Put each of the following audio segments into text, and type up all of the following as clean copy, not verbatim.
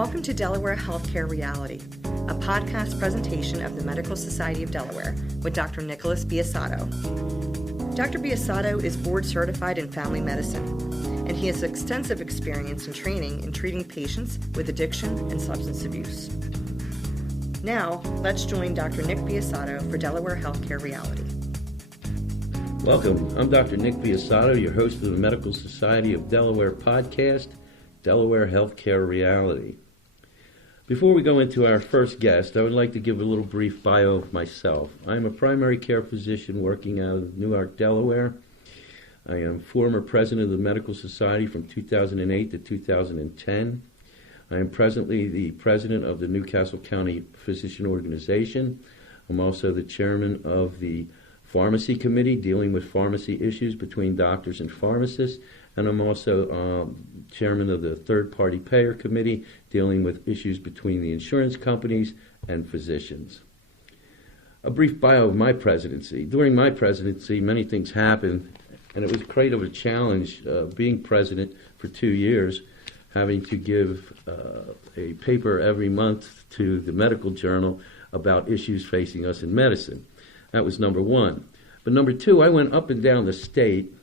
Welcome to Delaware Health Care Reality, a podcast presentation of the Medical Society of Delaware with Dr. Nicholas Biasotto. Dr. Biasotto is board certified in family medicine, and he has extensive experience and training in treating patients with addiction and substance abuse. Now, let's join Dr. Nick Biasotto for Delaware Health Care Reality. Welcome. I'm Dr. Nick Biasotto, your host of the Medical Society of Delaware podcast, Delaware Health Care Reality. Before we go into our first guest, I would like to give a little brief bio of myself. I'm a primary care physician working out of Newark, Delaware. I am former president of the Medical Society from 2008 to 2010. I am presently the president of the Newcastle County Physician Organization. I'm also the chairman of the Pharmacy Committee dealing with pharmacy issues between doctors and pharmacists. And I'm also chairman of the Third-Party Payer Committee dealing with issues between the insurance companies and physicians. A brief bio of my presidency. During my presidency, many things happened, and it was quite of a challenge being president for 2 years, having to give a paper every month to the medical journal about issues facing us in medicine. That was number one. But number two, I went up and down the state,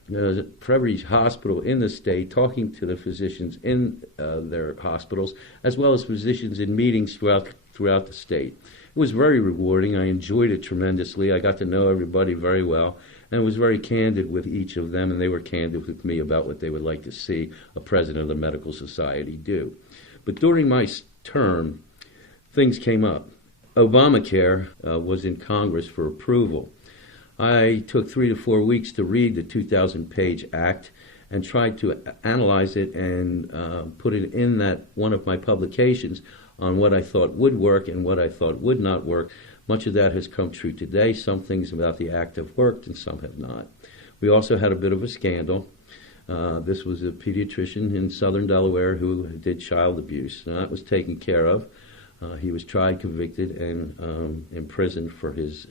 for every hospital in the state, talking to the physicians in their hospitals, as well as physicians in meetings throughout the state. It was very rewarding. I enjoyed it tremendously. I got to know everybody very well, and was very candid with each of them, and they were candid with me about what they would like to see a president of the Medical Society do. But during my term, things came up. Obamacare was in Congress for approval. I took 3 to 4 weeks to read the 2,000-page act and tried to analyze it and put it in that one of my publications on what I thought would work and what I thought would not work. Much of that has come true today. Some things about the act have worked and some have not. We also had a bit of a scandal. This was a pediatrician in southern Delaware who did child abuse. Now, that was taken care of. He was tried, convicted, and imprisoned for his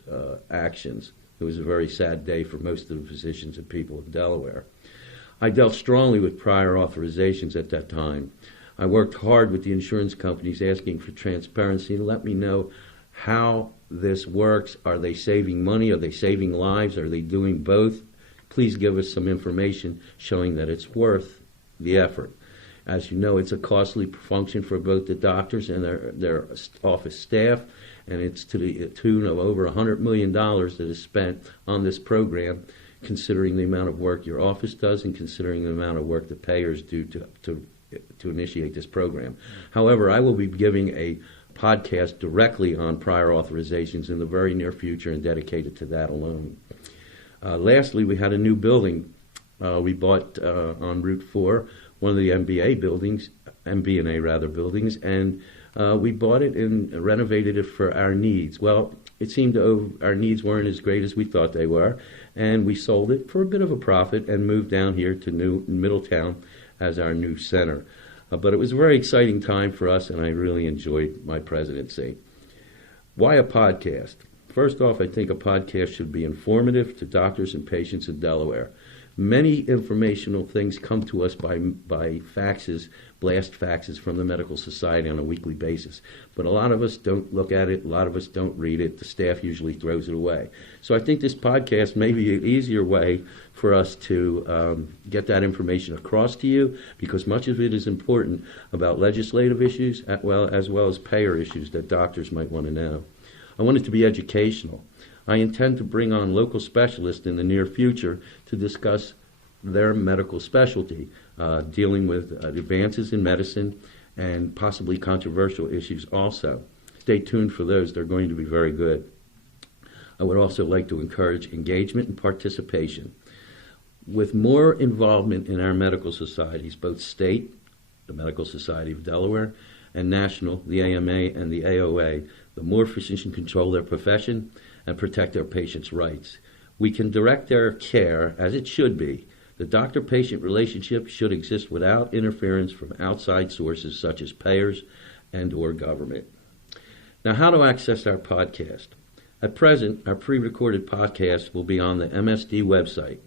actions. It was a very sad day for most of the physicians and people in Delaware. I dealt strongly with prior authorizations at that time. I worked hard with the insurance companies asking for transparency to let me know how this works. Are they saving money? Are they saving lives? Are they doing both? Please give us some information showing that it's worth the effort. As you know, it's a costly function for both the doctors and their office staff, and it's to the tune of over $100 million that is spent on this program, considering the amount of work your office does and considering the amount of work the payers do to initiate this program. However, I will be giving a podcast directly on prior authorizations in the very near future and dedicated to that alone. Lastly, we had a new building we bought on Route 4, one of the MBNA buildings, and we bought it and renovated it for our needs. Well, it seemed our needs weren't as great as we thought they were, and we sold it for a bit of a profit and moved down here to Middletown as our new center. But it was a very exciting time for us, and I really enjoyed my presidency. Why a podcast? First off, I think a podcast should be informative to doctors and patients in Delaware. Many informational things come to us by faxes, blast faxes from the Medical Society on a weekly basis. But a lot of us don't look at it. A lot of us don't read it. The staff usually throws it away. So I think this podcast may be an easier way for us to get that information across to you, because much of it is important about legislative issues as well as payer issues that doctors might want to know. I want it to be educational. I intend to bring on local specialists in the near future to discuss their medical specialty, dealing with advances in medicine and possibly controversial issues also. Stay tuned for those. They're going to be very good. I would also like to encourage engagement and participation. With more involvement in our medical societies, both state, the Medical Society of Delaware, and national, the AMA and the AOA, the more physicians control their profession and protect their patients' rights. We can direct their care as it should be. The doctor-patient relationship should exist without interference from outside sources such as payers and or government. Now, how to access our podcast? At present, our pre-recorded podcast will be on the MSD website.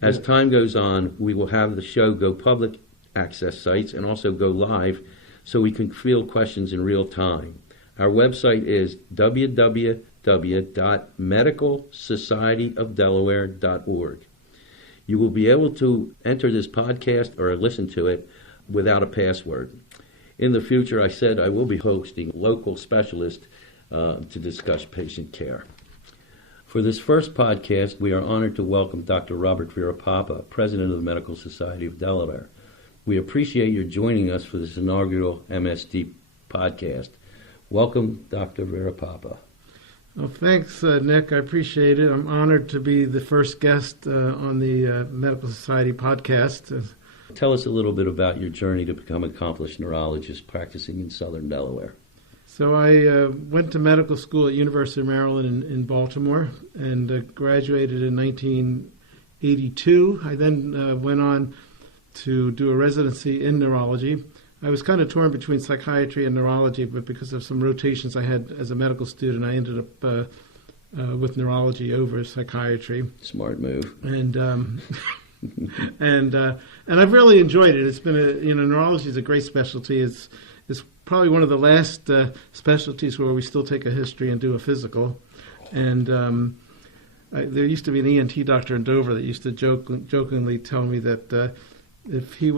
As time goes on, we will have the show go public access sites and also go live so we can field questions in real time. Our website is www.medicalsocietyofdelaware.org. You will be able to enter this podcast or listen to it without a password. In the future, I said I will be hosting local specialists to discuss patient care. For this first podcast, we are honored to welcome Dr. Robert Varipapa, President of the Medical Society of Delaware. We appreciate your joining us for this inaugural MSD podcast. Welcome, Dr. Varipapa. Well, thanks, Nick. I appreciate it. I'm honored to be the first guest on the Medical Society podcast. Tell us a little bit about your journey to become an accomplished neurologist practicing in southern Delaware. So I went to medical school at University of Maryland in Baltimore and graduated in 1982. I then went on to do a residency in neurology. I was kind of torn between psychiatry and neurology, but because of some rotations I had as a medical student, I ended up with neurology over psychiatry. Smart move. And and I've really enjoyed it. It's been neurology is a great specialty. It's probably one of the last specialties where we still take a history and do a physical. And there used to be an ENT doctor in Dover that used to jokingly tell me that if he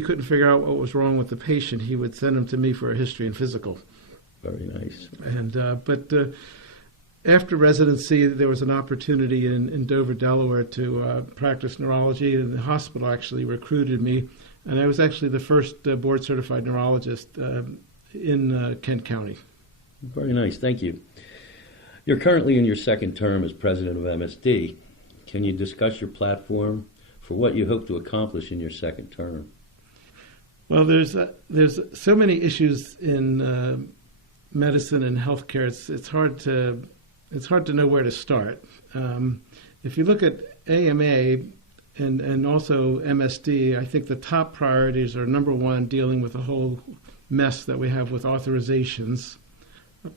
couldn't figure out what was wrong with the patient, he would send him to me for a history and physical. Very nice. And but after residency, there was an opportunity in Dover, Delaware, to practice neurology, and the hospital actually recruited me. And I was actually the first board-certified neurologist in Kent County. Very nice. Thank you. You're currently in your second term as president of MSD. Can you discuss your platform for what you hope to accomplish in your second term? Well, there's so many issues in medicine and healthcare. It's hard to know where to start. If you look at AMA and also MSD, I think the top priorities are, number one, dealing with the whole mess that we have with authorizations.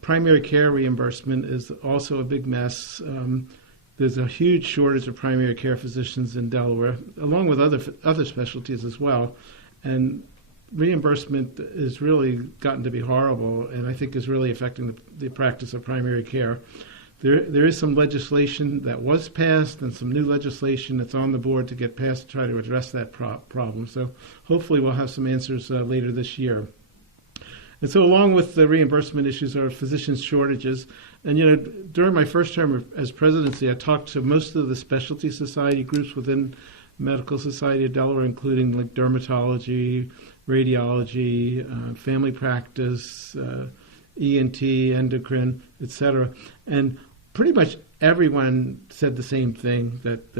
Primary care reimbursement is also a big mess. There's a huge shortage of primary care physicians in Delaware, along with other specialties as well. And reimbursement has really gotten to be horrible, and I think is really affecting the practice of primary care. There is some legislation that was passed and some new legislation that's on the board to get passed to try to address that problem. So hopefully we'll have some answers later this year. And so along with the reimbursement issues are physician shortages. And, during my first term as presidency, I talked to most of the specialty society groups within Medical Society of Delaware, including like dermatology, radiology, family practice, ENT, endocrine, etc. And pretty much everyone said the same thing, that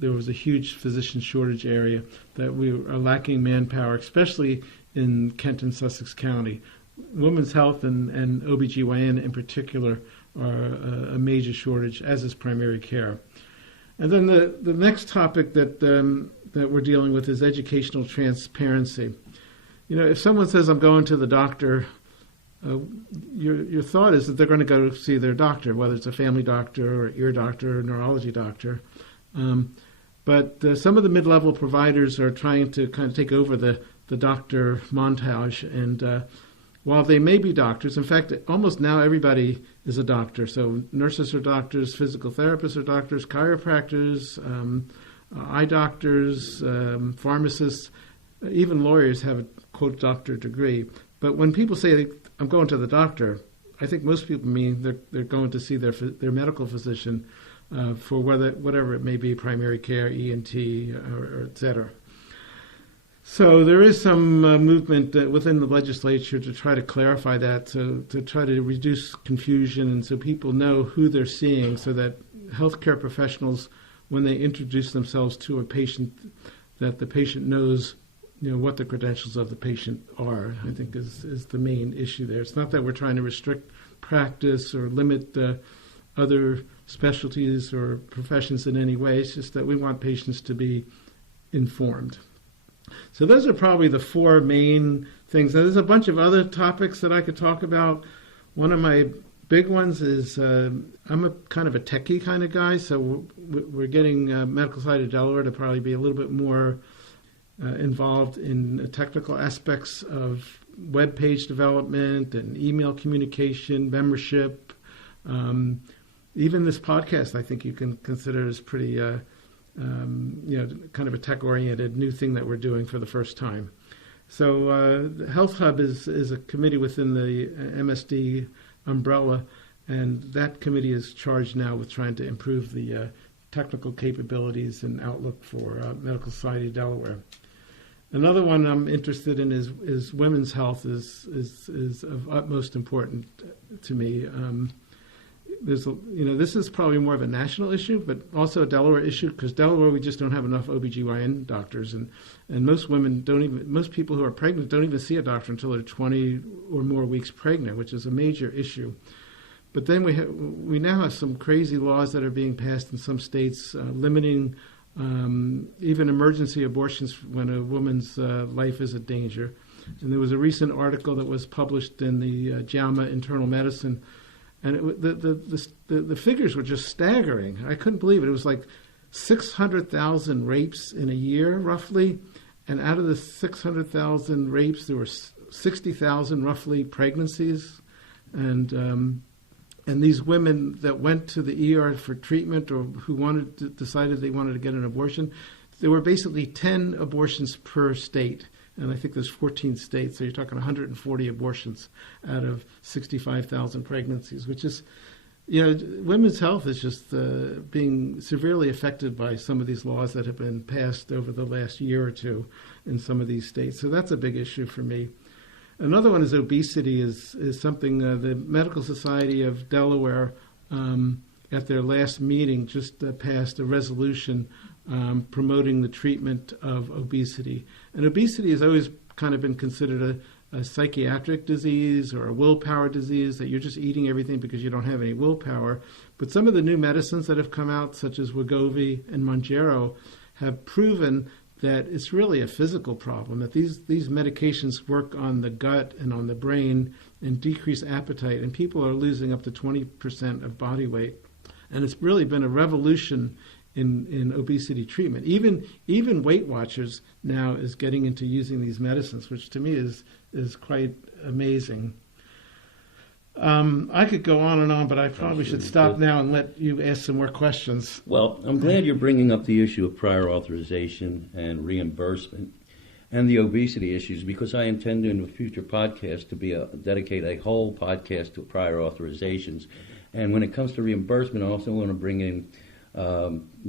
there was a huge physician shortage area, that we are lacking manpower, especially in Kent and Sussex County. Women's health and OBGYN in particular are a major shortage, as is primary care. And then the next topic that we're dealing with is educational transparency. If someone says, I'm going to the doctor, your thought is that they're going to go see their doctor, whether it's a family doctor or ear doctor or neurology doctor. But some of the mid-level providers are trying to kind of take over the doctor montage. And while they may be doctors, in fact, almost now everybody is a doctor. So nurses are doctors, physical therapists are doctors, chiropractors, eye doctors, pharmacists, even lawyers have a, quote, doctor degree. But when people say, I'm going to the doctor, I think most people mean they're going to see their medical physician for whatever it may be, primary care, ENT, or et cetera. So there is some movement within the legislature to try to clarify that, to try to reduce confusion, and so people know who they're seeing, so that healthcare professionals, when they introduce themselves to a patient, that the patient knows what the credentials of the patient are, I think is the main issue there. It's not that we're trying to restrict practice or limit other specialties or professions in any way. It's just that we want patients to be informed. So those are probably the four main things. Now, there's a bunch of other topics that I could talk about. One of my big ones is I'm a kind of a techie kind of guy, so we're getting Medical Society of Delaware to probably be a little bit more involved in technical aspects of web page development and email communication, membership. Even this podcast, I think you can consider as pretty, kind of a tech-oriented new thing that we're doing for the first time. So the Health Hub is a committee within the MSD umbrella, and that committee is charged now with trying to improve the technical capabilities and outlook for Medical Society of Delaware. Another one I'm interested in is women's health is of utmost importance to me. This is probably more of a national issue, but also a Delaware issue, because Delaware, we just don't have enough OBGYN doctors, and most people who are pregnant don't even see a doctor until they're 20 or more weeks pregnant, which is a major issue. But then we now have some crazy laws that are being passed in some states limiting even emergency abortions when a woman's life is in danger. And there was a recent article that was published in the JAMA Internal Medicine, and the figures were just staggering. I couldn't believe it. It was like 600,000 rapes in a year, roughly, and out of the 600,000 rapes, there were 60,000 roughly pregnancies, and these women that went to the ER for treatment or who decided they wanted to get an abortion, there were basically 10 abortions per state. And I think there's 14 states, so you're talking 140 abortions out of 65,000 pregnancies, which is, women's health is just being severely affected by some of these laws that have been passed over the last year or two in some of these states. So that's a big issue for me. Another one is obesity, is something the Medical Society of Delaware, at their last meeting, just passed a resolution promoting the treatment of obesity. And obesity has always kind of been considered a psychiatric disease or a willpower disease, that you're just eating everything because you don't have any willpower. But some of the new medicines that have come out, such as Wegovy and Mounjaro, have proven that it's really a physical problem, that these medications work on the gut and on the brain and decrease appetite, and people are losing up to 20% of body weight. And it's really been a revolution in obesity treatment. Even Weight Watchers now is getting into using these medicines, which to me is quite amazing. I could go on and on, but I probably should stop now and let you ask some more questions. Well, I'm glad you're bringing up the issue of prior authorization and reimbursement and the obesity issues, because I intend in a future podcast to dedicate a whole podcast to prior authorizations. And when it comes to reimbursement, I also want to bring in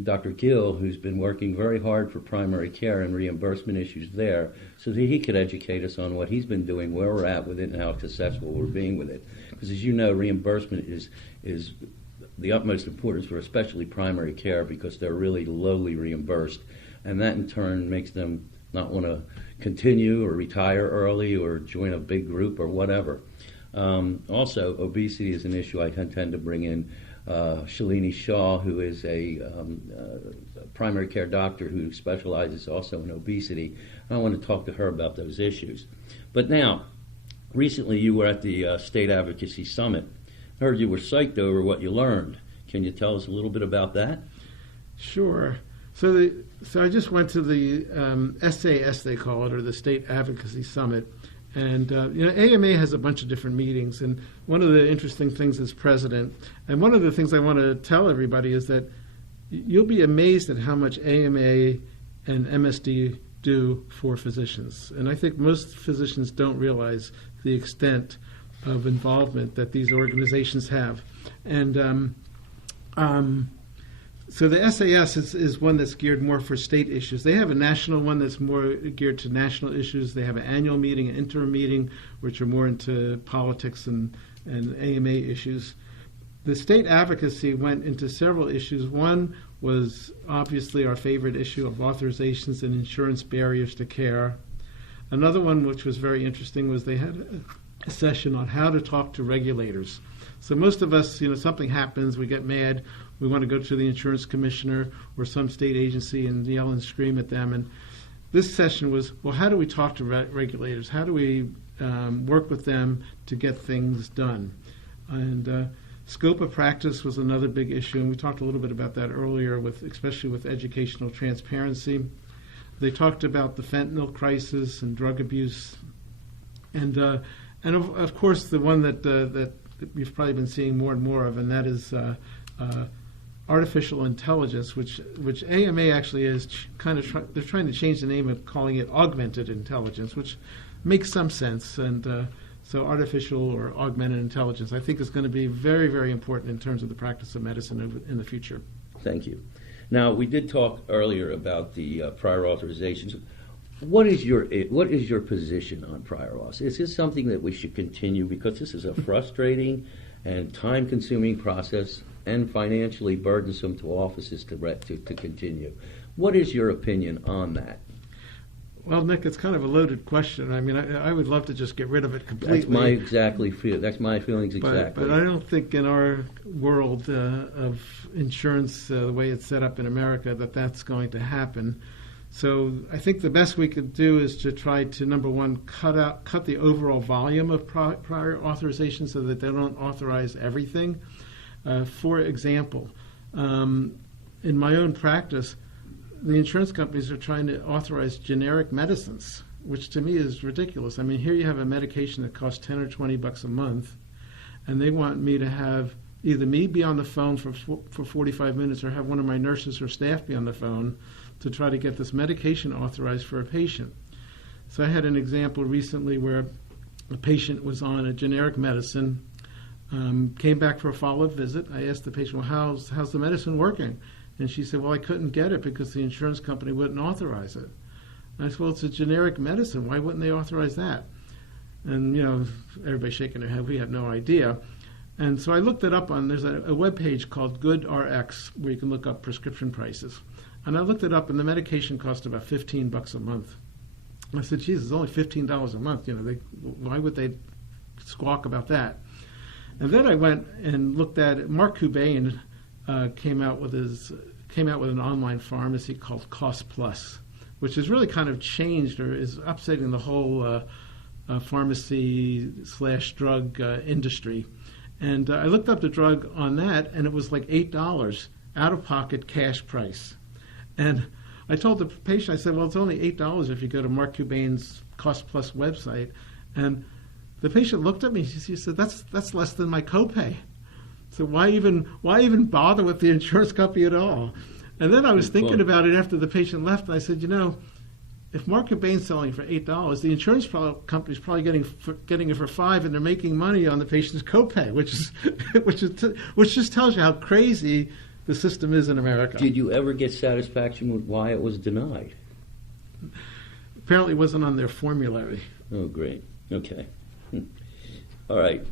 Dr. Gill, who's been working very hard for primary care and reimbursement issues there, so that he could educate us on what he's been doing, where we're at with it, and how successful we're being with it. Because as you know, reimbursement is the utmost importance for especially primary care, because they're really lowly reimbursed, and that in turn makes them not want to continue or retire early or join a big group or whatever. Also, obesity is an issue I intend to bring in Shalini Shah, who is a primary care doctor who specializes also in obesity. I want to talk to her about those issues. But now, recently you were at the State Advocacy Summit. I heard you were psyched over what you learned. Can you tell us a little bit about that? Sure. So I just went to the SAS, they call it, or the State Advocacy Summit. And, AMA has a bunch of different meetings, and one of the interesting things is president. And one of the things I want to tell everybody is that you'll be amazed at how much AMA and MSD do for physicians. And I think most physicians don't realize the extent of involvement that these organizations have. And so the SAS is one that's geared more for state issues. They have a national one that's more geared to national issues. They have an annual meeting, an interim meeting, which are more into politics and AMA issues. The state advocacy went into several issues. One was obviously our favorite issue of authorizations and insurance barriers to care. Another one, which was very interesting, was they had a session on how to talk to regulators. So most of us, something happens, we get mad, we want to go to the insurance commissioner or some state agency and yell and scream at them. And this session was, well, how do we talk to regulators? How do we work with them to get things done? And scope of practice was another big issue, and we talked a little bit about that earlier, especially with educational transparency. They talked about the fentanyl crisis and drug abuse. And of course, the one that we've probably been seeing more and more of, and that is artificial intelligence, which AMA actually is they're trying to change the name of calling it augmented intelligence, which makes some sense. And so artificial or augmented intelligence, I think, is going to be very, very important in terms of the practice of medicine in the future. Thank you. Now, we did talk earlier about the prior authorizations. What is your position on prior auths? Is this something that we should continue, because this is a frustrating and time-consuming process and financially burdensome to offices to continue? What is your opinion on that? Well, Nick, it's kind of a loaded question. I mean, I would love to just get rid of it completely. That's my feelings exactly. But I don't think in our world of insurance, the way it's set up in America, that's going to happen. So I think the best we could do is to try to, number one, cut the overall volume of prior authorization so that they don't authorize everything. For example, in my own practice, the insurance companies are trying to authorize generic medicines, which to me is ridiculous. I mean, here you have a medication that costs $10 or $20 a month, and they want me to have either me be on the phone for 45 minutes or have one of my nurses or staff be on the phone to try to get this medication authorized for a patient. So I had an example recently where a patient was on a generic medicine, came back for a follow-up visit. I asked the patient, well, how's the medicine working? And she said, well, I couldn't get it because the insurance company wouldn't authorize it. And I said, well, it's a generic medicine. Why wouldn't they authorize that? And, everybody's shaking their head. We have no idea. And so I looked it up there's a web page called GoodRx where you can look up prescription prices. And I looked it up, and the medication cost about $15 a month. I said, geez, it's only $15 a month. Why would they squawk about that? And then I went and looked at it. Mark Cuban came out with an online pharmacy called Cost Plus, which has really kind of changed or is upsetting the whole pharmacy/drug industry. And I looked up the drug on that, and it was like $8 out-of-pocket cash price. And I told the patient, I said, well, it's only $8 if you go to Mark Cuban's Cost Plus website. And the patient looked at me. She said, "That's less than my copay. So why even bother with the insurance company at all?" And then I was thinking about it after the patient left, and I said, if Mark Cuban's selling for $8, the insurance company's probably getting it for $5, and they're making money on the patient's copay, which just tells you how crazy the system is in America. Did you ever get satisfaction with why it was denied? Apparently, it wasn't on their formulary. Oh, great. Okay. All right.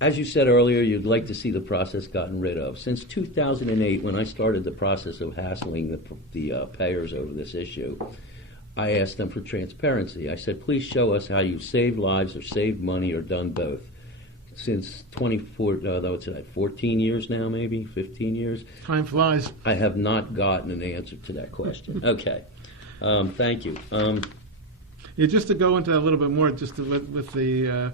As you said earlier, you'd like to see the process gotten rid of. Since 2008, when I started the process of hassling the payers over this issue, I asked them for transparency. I said, please show us how you've saved lives or saved money or done both. Since 14 years now, maybe 15 years. Time flies. I have not gotten an answer to that question. Okay. Thank you. Just to go into a little bit more, just with the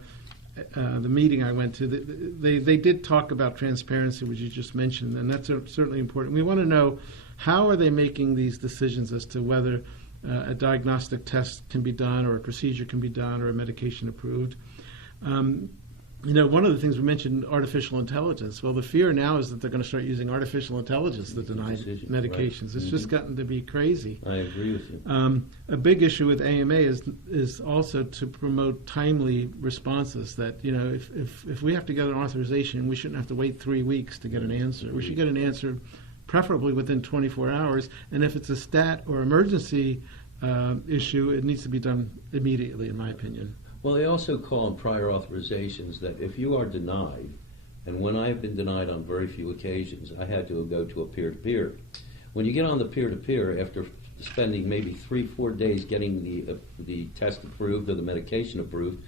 meeting I went to, they did talk about transparency, which you just mentioned, and that's certainly important. We want to know, how are they making these decisions as to whether a diagnostic test can be done, or a procedure can be done, or a medication approved. One of the things we mentioned, artificial intelligence. Well, the fear now is that they're going to start using artificial intelligence to deny medications. Right. It's just gotten to be crazy. I agree with you. A big issue with AMA is also to promote timely responses. That if we have to get an authorization, we shouldn't have to wait 3 weeks to get an answer. We should get an answer, preferably within 24 hours. And if it's a stat or emergency issue, it needs to be done immediately, in my opinion. Well, they also call in prior authorizations that if you are denied, and when I've been denied on very few occasions, I had to go to a peer-to-peer. When you get on the peer-to-peer, after spending maybe 3-4 days getting the test approved or the medication approved,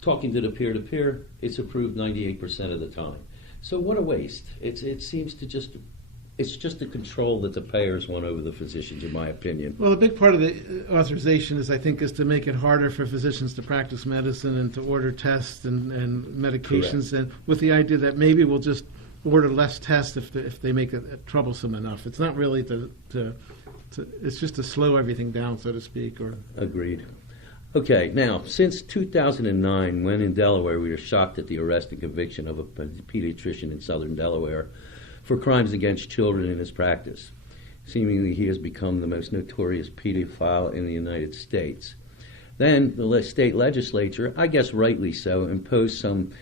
talking to the peer-to-peer, it's approved 98% of the time. So what a waste. It seems to just... It's just the control that the payers want over the physicians, in my opinion. Well, a big part of the authorization is to make it harder for physicians to practice medicine and to order tests and medications. Correct. And with the idea that maybe we'll just order less tests if they make it troublesome enough. It's not really it's just to slow everything down, so to speak. Or Agreed. Okay, now, since 2009, when in Delaware we were shocked at the arrest and conviction of a pediatrician in southern Delaware for crimes against children in his practice. Seemingly, he has become the most notorious pedophile in the United States. Then the state legislature, I guess rightly so, imposed some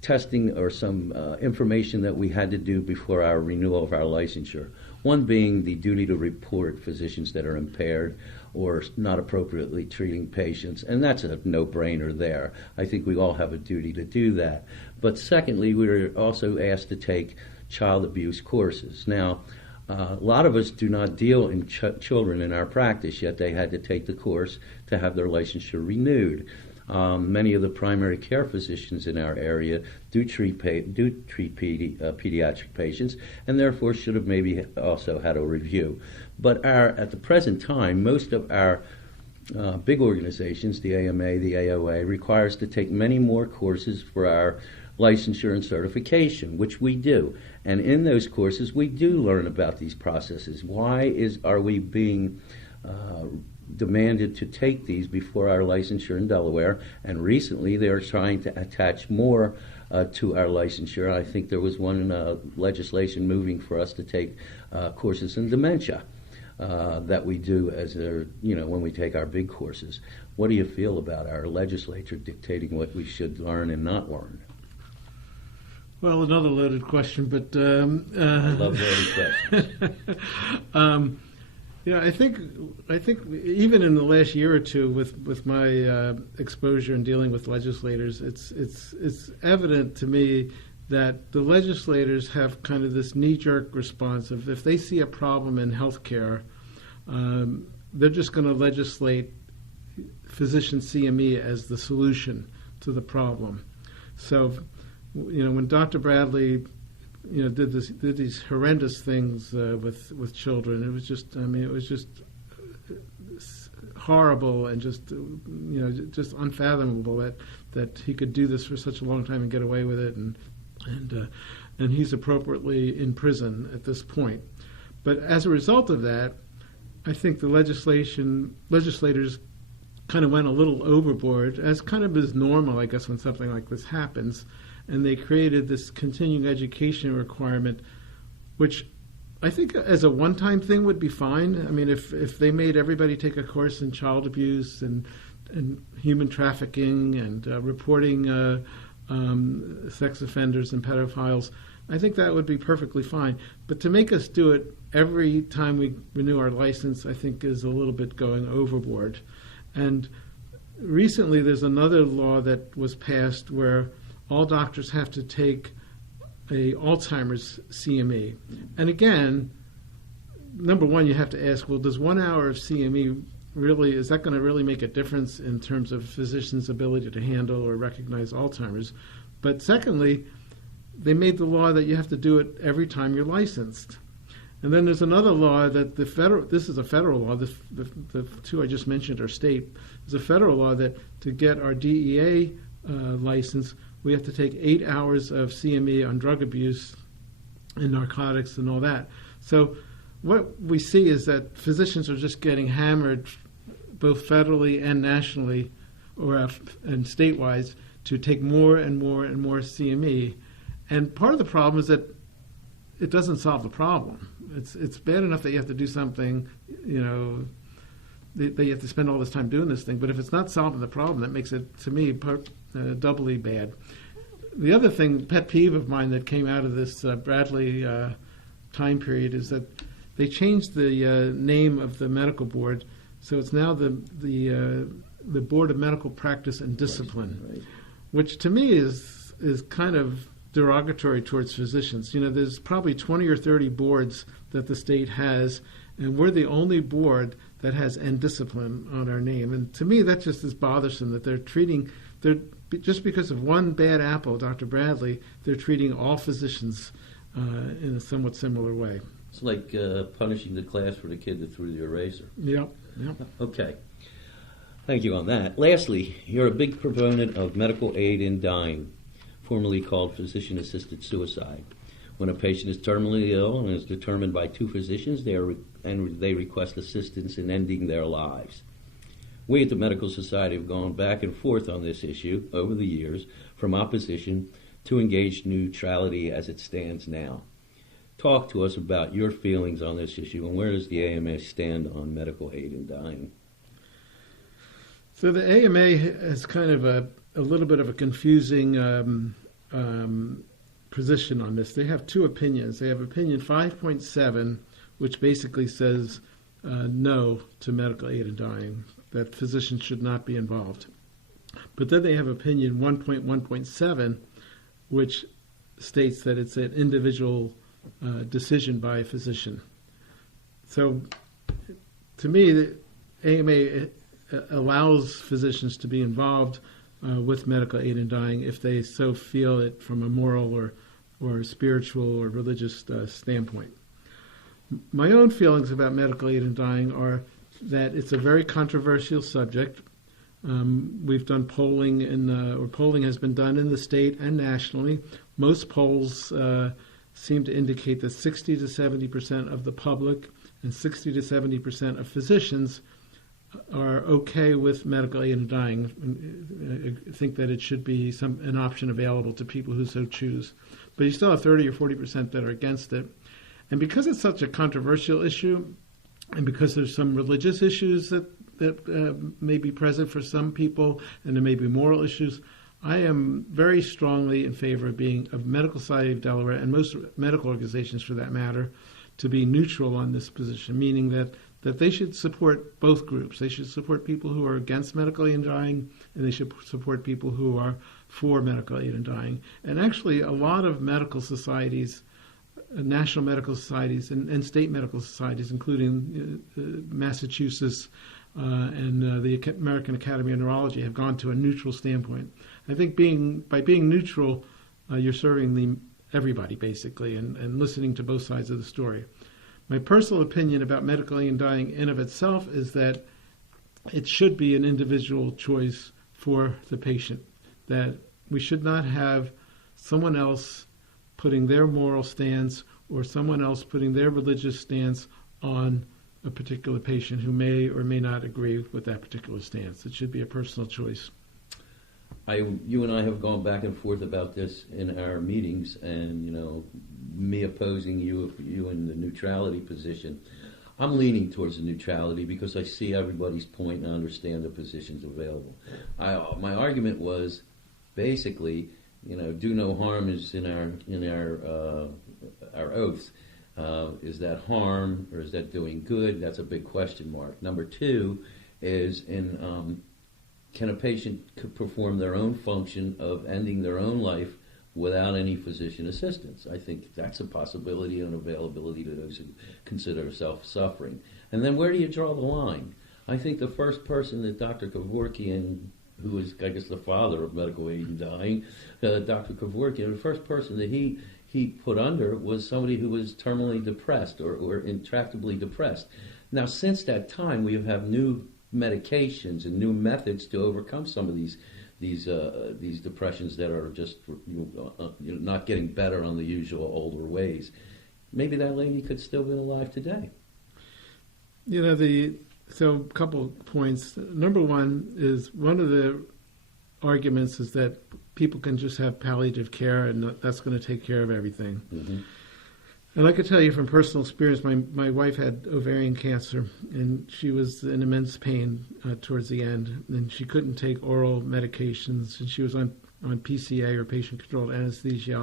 testing or some information that we had to do before our renewal of our licensure. One being the duty to report physicians that are impaired or not appropriately treating patients, and that's a no-brainer there. I think we all have a duty to do that. But secondly, we were also asked to take child abuse courses. Now, a lot of us do not deal in children in our practice, yet they had to take the course to have their licensure renewed. Many of the primary care physicians in our area do treat pediatric patients, and therefore should have maybe also had a review. But at the present time, most of our big organizations, the AMA, the AOA, require us to take many more courses for our licensure and certification, which we do. And in those courses, we do learn about these processes. Why are we being demanded to take these before our licensure in Delaware? And recently, they're trying to attach more to our licensure. I think there was one legislation moving for us to take courses in dementia that we do when we take our big courses. What do you feel about our legislature dictating what we should learn and not learn? Well, another loaded question, but I love loaded questions. I think even in the last year or two, with my exposure in dealing with legislators, it's evident to me that the legislators have kind of this knee-jerk response of if they see a problem in healthcare, they're just going to legislate physician CME as the solution to the problem. So, when Dr. Bradley, did these horrendous things with children, it was just horrible and just unfathomable that he could do this for such a long time and get away with it, and he's appropriately in prison at this point. But as a result of that, I think the legislators kind of went a little overboard, as kind of is normal, I guess, when something like this happens. And they created this continuing education requirement, which I think as a one-time thing would be fine. I mean, if they made everybody take a course in child abuse and human trafficking and reporting sex offenders and pedophiles, I think that would be perfectly fine. But to make us do it every time we renew our license, I think is a little bit going overboard. And recently there's another law that was passed where all doctors have to take a Alzheimer's CME. And again, number one, you have to ask, well, does 1 hour of CME is that going to really make a difference in terms of physicians' ability to handle or recognize Alzheimer's? But secondly, they made the law that you have to do it every time you're licensed. And then there's another law that this is a federal law, the two I just mentioned are state. There's a federal law that to get our DEA license, we have to take 8 hours of CME on drug abuse and narcotics and all that. So what we see is that physicians are just getting hammered both federally and nationally and statewide to take more and more and more CME. And part of the problem is that it doesn't solve the problem. It's bad enough that you have to do something, that you have to spend all this time doing this thing, but if it's not solving the problem, that makes it, to me, doubly bad. The other thing, pet peeve of mine that came out of this Bradley time period is that they changed the name of the medical board, so it's now the Board of Medical Practice and Discipline, right. Which to me is kind of derogatory towards physicians. There's probably 20 or 30 boards that the state has, and we're the only board that has "and discipline" on our name. And to me, that just is bothersome that they're just because of one bad apple, Dr. Bradley, they're treating all physicians in a somewhat similar way. It's like punishing the class for the kid that threw the eraser. Yep. Okay. Thank you on that. Lastly, you're a big proponent of medical aid in dying, formerly called physician-assisted suicide. When a patient is terminally ill and is determined by two physicians, they request assistance in ending their lives. We at the Medical Society have gone back and forth on this issue over the years, from opposition to engaged neutrality as it stands now. Talk to us about your feelings on this issue, and where does the AMA stand on medical aid in dying? So the AMA is kind of a little bit of a confusing position on this. They have two opinions. They have opinion 5.7, which basically says no to medical aid in dying, that physicians should not be involved. But then they have opinion 1.1.7, which states that it's an individual decision by a physician. So to me, the AMA allows physicians to be involved with medical aid in dying if they so feel it from a moral or spiritual or religious standpoint. My own feelings about medical aid in dying are that it's a very controversial subject. We've done polling, or polling has been done in the state and nationally. Most polls seem to indicate that 60 to 70% of the public and 60 to 70% of physicians are okay with medical aid in dying. I think that it should be an option available to people who so choose. But you still have 30 or 40% that are against it. And because it's such a controversial issue, and because there's some religious issues that may be present for some people, and there may be moral issues, I am very strongly in favor of Medical Society of Delaware, and most medical organizations for that matter, to be neutral on this position, meaning that they should support both groups. They should support people who are against medical aid in dying, and they should support people who are for medical aid in dying. And actually, a lot of medical societies, national medical societies and state medical societies, including Massachusetts and the American Academy of Neurology, have gone to a neutral standpoint. I think by being neutral, you're serving everybody, basically, and listening to both sides of the story. My personal opinion about medical aid in dying in of itself is that it should be an individual choice for the patient, that we should not have someone else putting their moral stance or someone else putting their religious stance on a particular patient who may or may not agree with that particular stance. It should be a personal choice. You and I have gone back and forth about this in our meetings, and me opposing you in the neutrality position. I'm leaning towards the neutrality because I see everybody's point and I understand the positions available. My argument was basically, do no harm is in our oaths. Is that harm or is that doing good? That's a big question mark. Number two is can a patient perform their own function of ending their own life without any physician assistance? I think that's a possibility and availability to those who consider self-suffering. And then where do you draw the line? I think the first person that Dr. Kevorkian, who is, I guess, the father of medical aid in dying, Dr. Kevorkian, the first person that he put under was somebody who was terminally depressed or intractably depressed. Now, since that time, we have new medications and new methods to overcome some of these depressions that are just not getting better on the usual older ways. Maybe that lady could still be alive today. So a couple points. Number one is, one of the arguments is that people can just have palliative care and that's going to take care of everything. Mm-hmm. And I could tell you from personal experience, my wife had ovarian cancer, and she was in immense pain towards the end, and she couldn't take oral medications, and she was on PCA, or patient-controlled anesthesia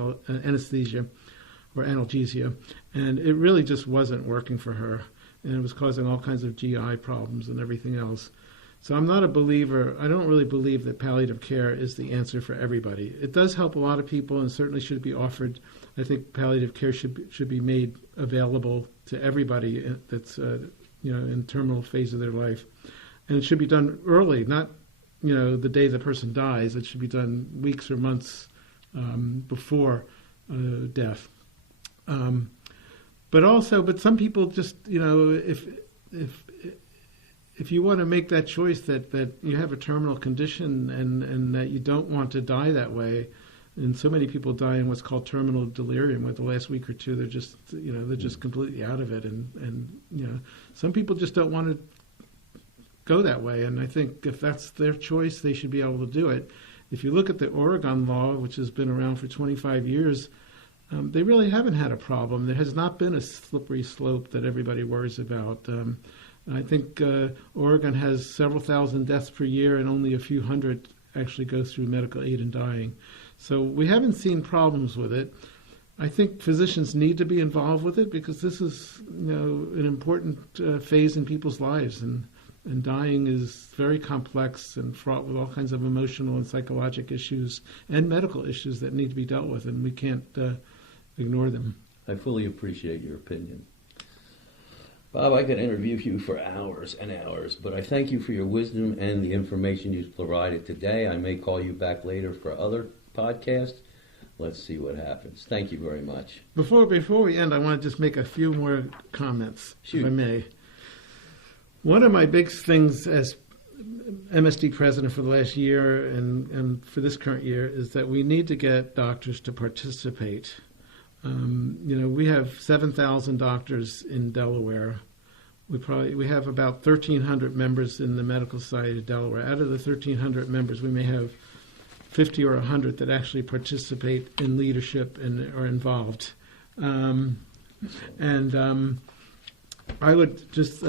or analgesia, and it really just wasn't working for her, and it was causing all kinds of GI problems and everything else. So I'm not a believer. I don't really believe that palliative care is the answer for everybody. It does help a lot of people and certainly should be offered. I think palliative care should be made available to everybody that's in terminal phase of their life, and it should be done early, not the day the person dies. It should be done weeks or months before death. But some people just if you want to make that choice that you have a terminal condition and that you don't want to die that way, and so many people die in what's called terminal delirium, where the last week or two they're just completely out of it, and some people just don't want to go that way. And I think if that's their choice, they should be able to do it. If you look at the Oregon law, which has been around for 25 years, they really haven't had a problem. There has not been a slippery slope that everybody worries about. I think Oregon has several thousand deaths per year, and only a few hundred actually go through medical aid in dying. So we haven't seen problems with it. I think physicians need to be involved with it because this is, an important phase in people's lives, and dying is very complex and fraught with all kinds of emotional and psychological issues and medical issues that need to be dealt with, and we can't ignore them. I fully appreciate your opinion. Bob, I could interview you for hours and hours, but I thank you for your wisdom and the information you've provided today. I may call you back later for other podcasts. Let's see what happens. Thank you very much. Before we end, I want to just make a few more comments, if I may. One of my big things as MSD president for the last year and for this current year is that we need to get doctors to participate. We have 7,000 doctors in Delaware. We have about 1,300 members in the Medical Society of Delaware. Out of the 1,300 members, we may have 50 or 100 that actually participate in leadership and are involved. I would just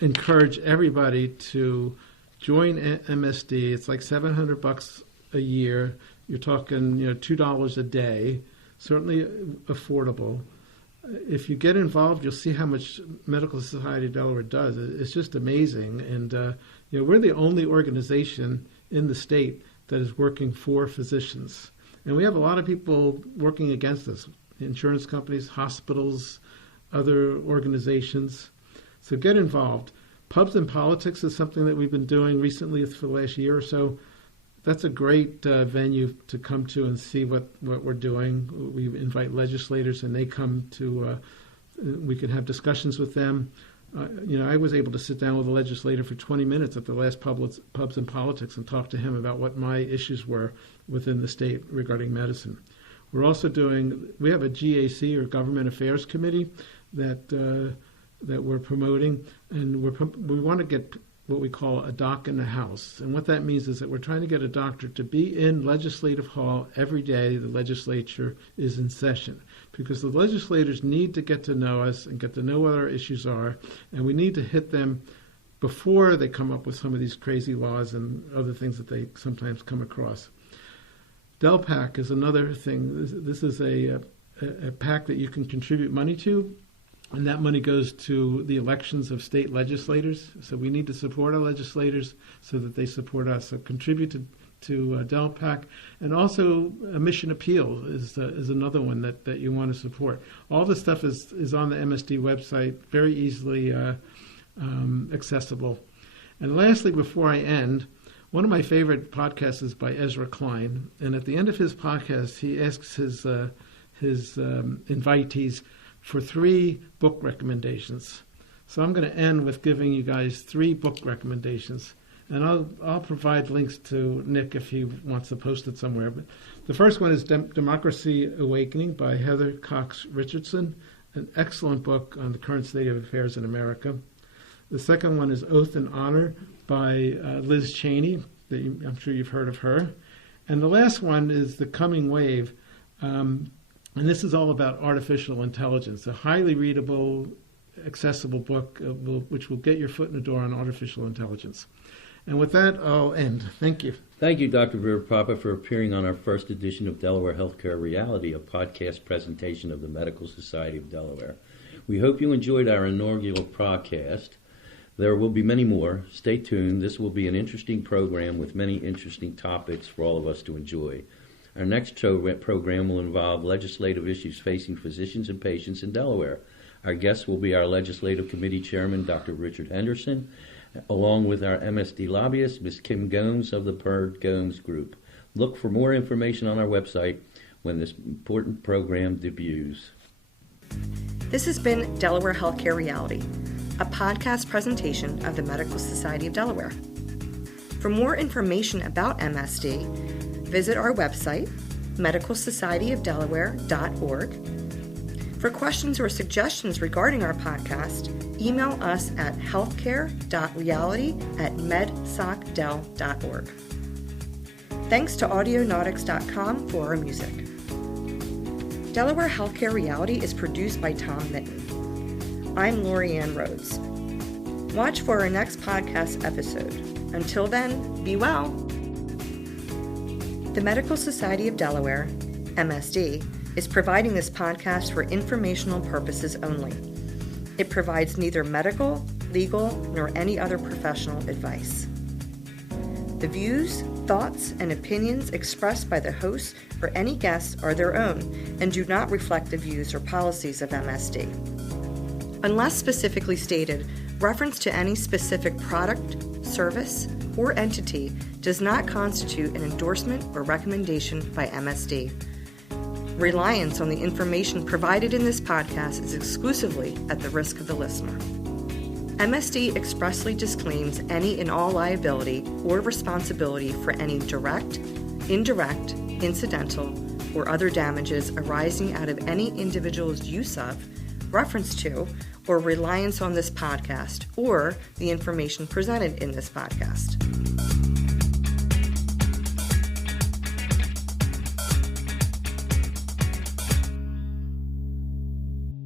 encourage everybody to join MSD. It's like $700 a year. You're talking, $2 a day. Certainly affordable. If you get involved, you'll see how much Medical Society of Delaware does. It's just amazing. And we're the only organization in the state that is working for physicians. And we have a lot of people working against us, insurance companies, hospitals, other organizations. So get involved. Pubs and Politics is something that we've been doing recently for the last year or so. That's a great venue to come to and see what we're doing. We invite legislators and they come to, we can have discussions with them. I was able to sit down with a legislator for 20 minutes at the last Pubs and Politics and talk to him about what my issues were within the state regarding medicine. We're also we have a GAC, or Government Affairs Committee, that we're promoting, and we want to get what we call a doc in the house. And what that means is that we're trying to get a doctor to be in Legislative Hall every day the legislature is in session, because the legislators need to get to know us and get to know what our issues are, and we need to hit them before they come up with some of these crazy laws and other things that they sometimes come across. DelPAC is another thing. This is a PAC that you can contribute money to, and that money goes to the elections of state legislators. So we need to support our legislators so that they support us. So contribute to DelPAC. And also a mission appeal is another one that you want to support. All this stuff is on the MSD website, very easily accessible. And lastly, before I end, one of my favorite podcasts is by Ezra Klein. And at the end of his podcast, he asks his invitees for 3 book recommendations. So I'm going to end with giving you guys 3 book recommendations. And I'll provide links to Nick if he wants to post it somewhere. But the first one is Democracy Awakening by Heather Cox Richardson, an excellent book on the current state of affairs in America. The second one is Oath and Honor by Liz Cheney, I'm sure you've heard of her. And the last one is The Coming Wave. And this is all about artificial intelligence, a highly readable, accessible book which will get your foot in the door on artificial intelligence. And with that, I'll end. Thank you. Thank you, Dr. Varipapa, for appearing on our first edition of Delaware Health Care Reality, a podcast presentation of the Medical Society of Delaware. We hope you enjoyed our inaugural podcast. There will be many more. Stay tuned. This will be an interesting program with many interesting topics for all of us to enjoy. Our next program will involve legislative issues facing physicians and patients in Delaware. Our guest will be our Legislative Committee Chairman, Dr. Richard Henderson, along with our MSD lobbyist, Ms. Kim Gomes of the Bird Gomes Group. Look for more information on our website when this important program debuts. This has been Delaware Health Care Reality, a podcast presentation of the Medical Society of Delaware. For more information about MSD, visit our website, medicalsocietyofdelaware.org. For questions or suggestions regarding our podcast, email us at healthcare.reality@medsocdel.org. Thanks to audionautics.com for our music. Delaware Health Care Reality is produced by Tom Mitton. I'm Lori Ann Rhodes. Watch for our next podcast episode. Until then, be well. The Medical Society of Delaware, MSD, is providing this podcast for informational purposes only. It provides neither medical, legal, nor any other professional advice. The views, thoughts, and opinions expressed by the hosts or any guests are their own and do not reflect the views or policies of MSD. Unless specifically stated, reference to any specific product, service, or entity does not constitute an endorsement or recommendation by MSD. Reliance on the information provided in this podcast is exclusively at the risk of the listener. MSD expressly disclaims any and all liability or responsibility for any direct, indirect, incidental, or other damages arising out of any individual's use of, reference to, or reliance on this podcast or the information presented in this podcast.